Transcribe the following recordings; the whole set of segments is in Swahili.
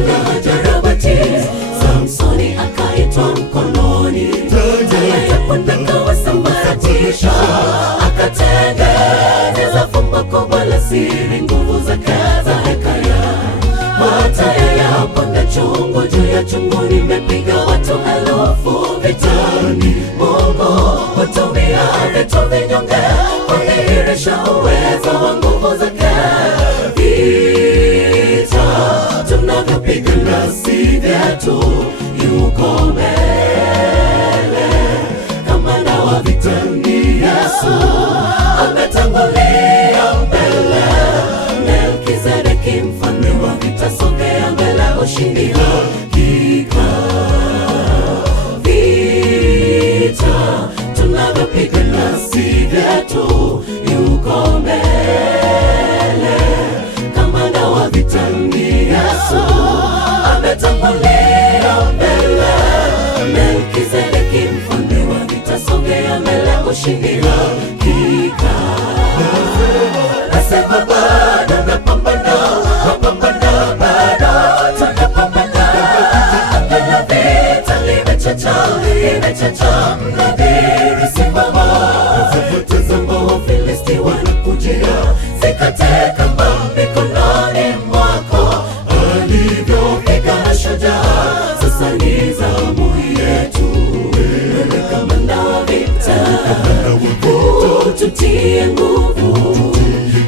silaha jarabati, Samsoni akaitwa mkononi, tayari akawasambaratisha, akatengeneza fumbo kubwa la siri, nguvu zake za hekaya. Mataya ya ponda chungu juu ya chungu, nimepiga watu 1000 vitani. Mungu hutumia vitu vinyonge kudhihirisha uwezo wa nguvu zake. Vita tunavyopigana si vyetu, yuko mbele. Kamanda wa vita ni Yesu, ametangulia mbele. Melkizedeki mfalme wa vita, sogea mbele, ushindi hakika. Vita tunavyopigana si vyetu, yuko mbele. Kamanda wa vita ni Yesu, ametangulia mbele. Melkizedeki mfalme wa vita, sogea mbele, ushindi hakika. Nasema bado napambana, napambana bado tunapambana. Angela vita limechacha, limechacha, mnadhiri simama. Tazama Wafilisti wanakujia, sikate kamba mikononi mwako. Alivyopiga shujaa, sasa ni zamu yetu. Wewe kamanda wa vita, tutie nguvu.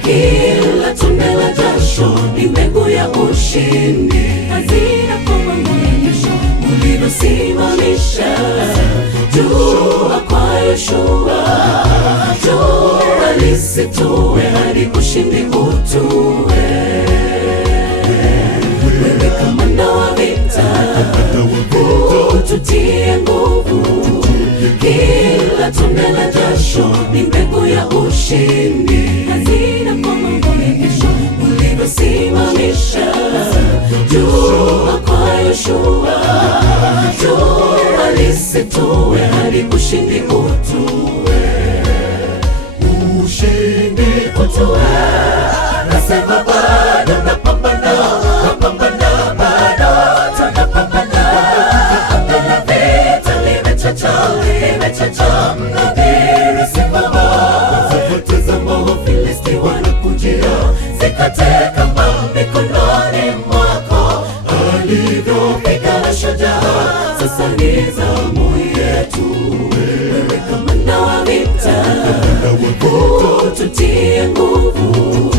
Kila tone la jasho ni mbegu ya ushindi. Hazina kwa mambo ya kesho, ulivyosimamisha jua kwa Yoshua. Jua lisitue hadi ushindi utue. Wewe kamanda wa vita, tutie nguvu. Kila tone la jasho ni mbegu ya ushindi. Hazina kwa mambo ya kesho, ulivyosimamisha jua kwa Yoshua. Jua lisitue hadi ushindi utue. Ushindi utue. Nasema bado napambana, napambana bado tunapambana. Angela vita limechacha, limechacha, mnadhiri simama. Tazama Wafilisti wanakujia, sikate kamba mikononi mwako. Alivyopiga shujaa, sasa ni zamu yetu. Wewe kamanda wa vita, tutie nguvu.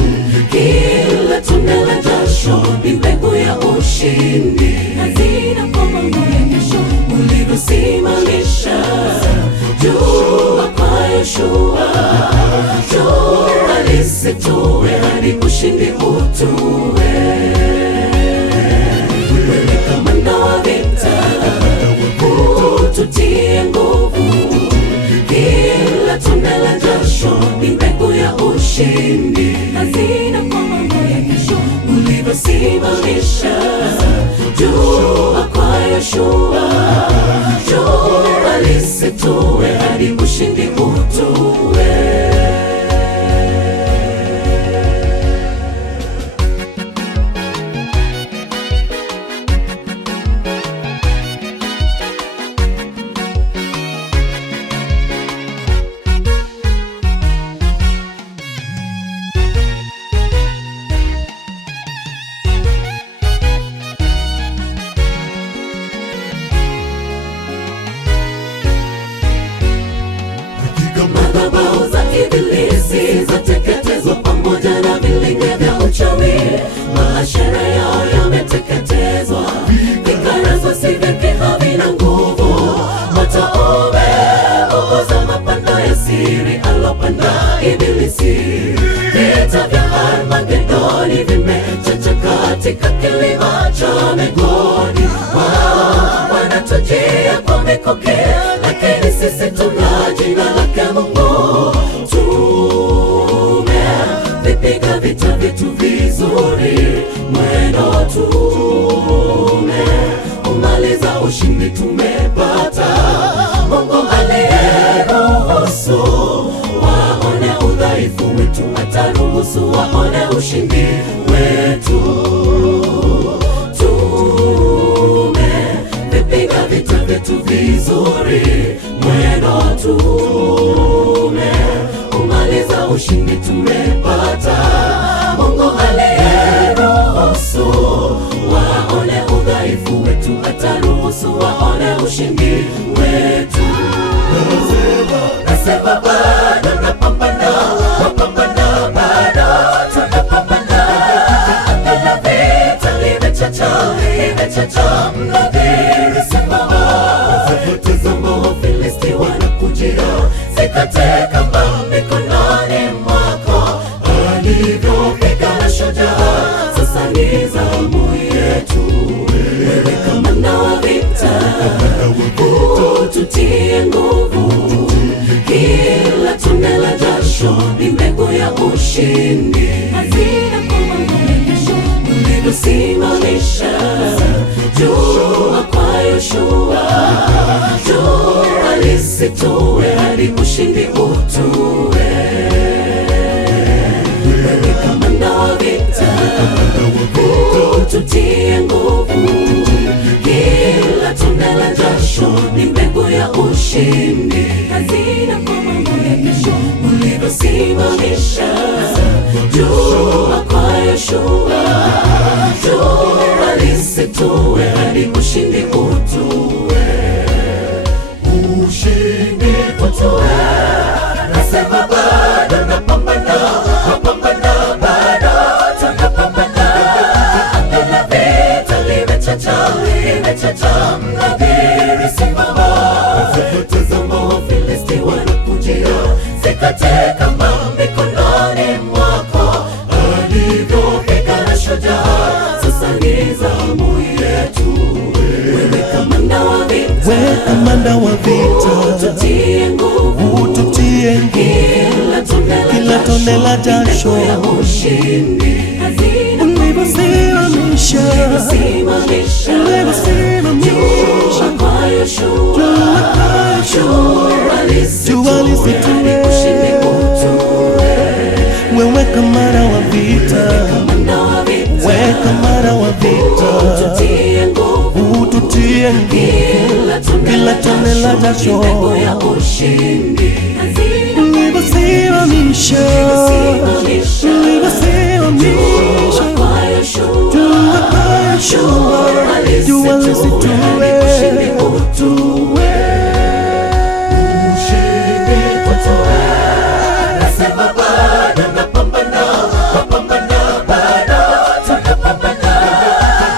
Kila tone la jasho ni mbegu ya ushindi. Hazina kwa mambo ya kesho, ulivyosimamisha jua kwa Yoshua. Jua lisitue hadi ushindi utue. Wewe kamanda wa vita, tutie nguvu. Kila tone la jasho ni mbegu ya ushindi. Hazina kwa mambo ya kesho, ulivyosimamisha jua kwa Yoshua. Jua lisitue hadi ushindi utue. Madhabahu za ibilisi zateketezwa pamoja na vilinge vya uchawi. Maashara yao yameteketezwa, vikarazo si vyake havina nguvu. Moto umeunguza mapando ya siri alopanda ibilisi. Vita vya Armagedoni vimechacha katika kilima cha Megoni. Wao wanatujia kwa mikuki, lakini sisi tuna jina lake Mungu. Tumevipiga vita vyetu vizuri, mwendo umaliza ushindi tumepata. Mungu aliyeruhusu waone udhaifu wetu, ataruhusu waone ushindi wetu. imechacha, mnadhiri simama. Tazama Wafilisti wanakujia, zikate kamba mikononi mwako. Alivyopigana shujaa, sasa ni zamu yetu. Wewe kamanda wa vita, tutie nguvu. Kila tone la jasho ni mbegu ya ushindi. Hazina kwa kesho, ulivyosimamisha jua kwa Yoshua. Jua lisitue hadi ushindi utue. Wewe kamanda wa vita, tutie nguvu. Kila tone la jasho ni mbegu ya ushindi. Hazina kwa mambo ya kesho, ulivyosimamisha jua kwa Yoshua. Jua lisitue hadi ushindi utue. Ushindi utue. Nasema bado napambana, napambana bado tunapambana. Anga la vita limechacha, limechacha, mnadhiri simama. Tazama Wafilisti wanakujia, zikate kamba mikononi mwako. Alivyopigana shujaa, sasa ni zamu yetu. Wewe kamanda wa vita, wewe kamanda wa vita, tutie nguvu, tutie nguvu. Kila tone la jasho ya ushindi. Ulivyosimamisha jua kwa Yoshua. Jua lisitue ushindi utue. wewe kamanda wa vita, wewe kamanda wa vita, tutie nguvu. Kila tone la jasho ya ushindi. ulivyosimamisha kwa Yoshua. Jua lisitue ushindi utue. Ushindi utue. Nasema bado napambana, napambana bado tunapambana.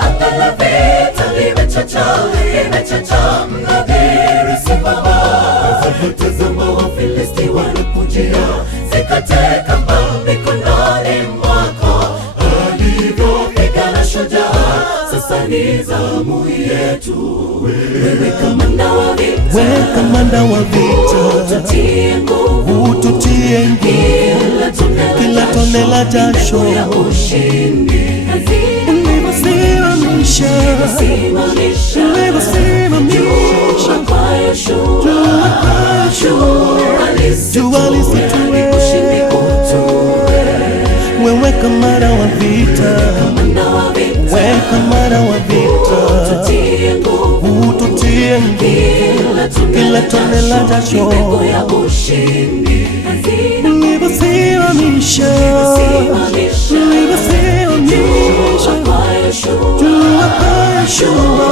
Anga la vita limechacha, limechacha, mnadhiri simama. Tazama Wafilisti wanakujia, zikate kamba mikononi mwako. Alivyopigana shujaa, sasa ni zamu yetu. Wewe kamanda wa vita, wewe kamanda wa vita, tutie nguvu. Kila tone la jasho ya ushindi. ulivyosimamisha kwa Yoshua. Jua lisitue ushindi utue. wewe kamanda wa vita, wewe kamanda wa vita, tutie nguvu. Kila tone la jasho ya ushindi. ulivyosimamisha kwa Yoshua. Jua kwa Yoshua.